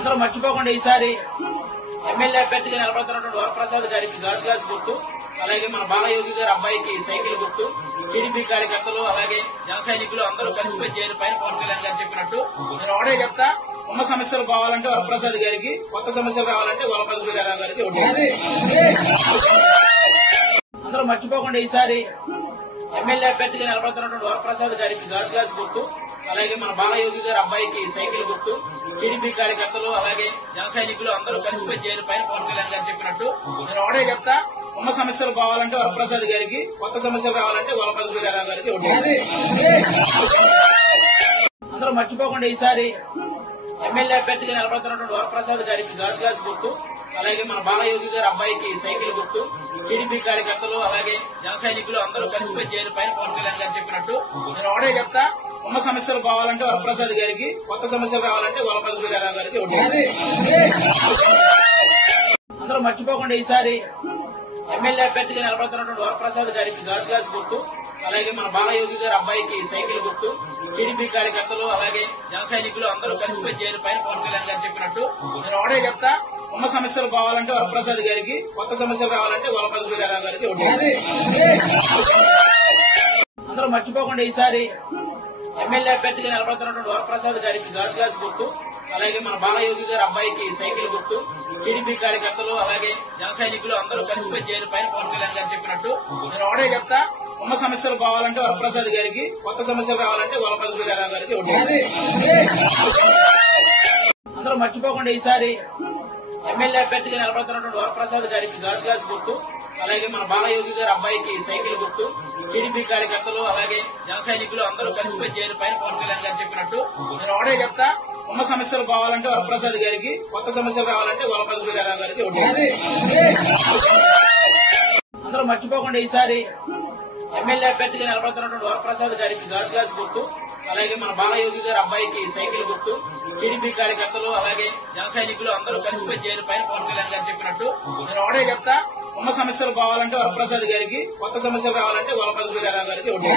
అందరూ మర్చిపోకుండా ఈసారి ఎమ్మెల్యే అభ్యర్థిగా నిలబడుతున్నటువంటి వరప్రసాద్ గారికి గాజు గ్లాస్ గుర్తు, అలాగే మన బాలయోగి గారి అబ్బాయికి సైకిల్ గుర్తు, టీడీపీ కార్యకర్తలు అలాగే జన సైనికులు అందరూ కలిసిపోయి చేరి పైన పవన్ కళ్యాణ్ గారు చెప్పినట్టు నేను ఒకటే చెప్తా, ఉన్న సమస్యలు కావాలంటే వరప్రసాద్ గారికి, కొత్త సమస్యలు రావాలంటే వరప్రసాద్ గారికి ఒకటి. అందరూ మర్చిపోకుండా ఈసారి ఎమ్మెల్యే అభ్యర్థిగా నిలబడుతున్నటువంటి వరప్రసాద్ గారికి గాజు గ్లాస్ గుర్తు, అలాగే మన బాలయోగి గారి అబ్బాయికి సైకిల్ గుర్తు, టీడీపీ కార్యకర్తలు అలాగే జన సైనికులు అందరూ కలిసిపోయి చేరి పైన పవన్ కళ్యాణ్ గారు చెప్పినట్టు నేను ఒకటే చెప్తా, ఉన్న సమస్యలు కావాలంటే వరప్రసాద్ గారికి, కొత్త సమస్యలు రావాలంటే వరప్రసాద్ గారికి ఒకటి. అందరూ మర్చిపోకుండా ఈసారి ఎమ్మెల్యే అభ్యర్థిగా నిలబడుతున్నటువంటి వరప్రసాద్ గారికి గాజు గ్లాస్ గుర్తు, అలాగే మన బాలయోగి గారి అబ్బాయికి సైకిల్ గుర్తు, టీడీపీ కార్యకర్తలు అలాగే జన సైనికులు అందరూ కలిసిపోయి చేరి పైన పవన్ కళ్యాణ్ గారు చెప్పినట్టు నేను ఒకటే చెప్తా, ఉన్న సమస్యలు కావాలంటే వరప్రసాద్ గారికి, కొత్త సమస్యలు రావాలంటే వరప్రసాద్ గారికి ఒకటి. అందరూ మర్చిపోకుండా ఈసారి ఎమ్మెల్యే అభ్యర్థిగా నిలబడుతున్నటువంటి వరప్రసాద్ గారికి గాజు గ్లాస్ గుర్తు, అలాగే మన బాలయోగి గారి అబ్బాయికి సైకిల్ గుర్తు, టీడీపీ కార్యకర్తలు అలాగే జన సైనికులు అందరూ కలిసిపోయి చేరి పైన పవన్ కళ్యాణ్ గారు చెప్పినట్టు నేను ఒకటే చెప్తా, ఉన్న సమస్యలు కావాలంటే వరప్రసాద్ గారికి, కొత్త సమస్యలు రావాలంటే వరప్రసాద్ గారికి ఒకటి. అందరూ మర్చిపోకుండా ఈసారి ఎమ్మెల్యే అభ్యర్థిగా నిలబడుతున్నటువంటి వరప్రసాద్ గారికి గాజు గ్లాస్ గుర్తు, అలాగే మన బాలయోగి గారి అబ్బాయికి సైకిల్ గుర్తు, టీడీపీ కార్యకర్తలు అలాగే జన సైనికులు అందరూ కలిసిపోయి చేరి పైన పవన్ కళ్యాణ్ గారు చెప్పినట్టు నేను ఒకటే చెప్తా, ఉన్న సమస్యలు కావాలంటే వరప్రసాద్ గారికి, కొత్త సమస్యలు రావాలంటే వరప్రసాద్ గారికి ఒకటి. అందరూ మర్చిపోకుండా ఈసారి ఎమ్మెల్యే అభ్యర్థిగా నిలబడుతున్నటువంటి వరప్రసాద్ గారికి గాజు గ్లాస్ గుర్తు, అలాగే మన బాలయోగి గారి అబ్బాయికి సైకిల్ గుర్తు, టీడీపీ కార్యకర్తలు అలాగే జన సైనికులు అందరూ కలిసిపోయి చేరి పైన పవన్ కళ్యాణ్ గారు చెప్పినట్టు నేను ఒకటే చెప్తా, ఉన్న సమస్యలు కావాలంటే వరప్రసాద్ గారికి, కొత్త సమస్యలు రావాలంటే వరప్రసాద్ గారికి ఒకటి. అందరూ మర్చిపోకుండా ఈసారి ఎమ్మెల్యే అభ్యర్థిగా నిలబడుతున్నటువంటి వరప్రసాద్ గారికి గాజు గ్లాస్ గుర్తు, అలాగే మన బాలయోగి గారి అబ్బాయికి సైకిల్ గుర్తు, టీడీపీ కార్యకర్తలు అలాగే జన సైనికులు అందరూ కలిసిపోయి చేరి పైన పవన్ కళ్యాణ్ గారు చెప్పినట్టు నేను ఒకటే చెప్తా, ఉన్న సమస్యలు కావాలంటే వరప్రసాద్ గారికి, కొత్త సమస్యలు రావాలంటే వరప్రసాద్ గారికి ఒకటి.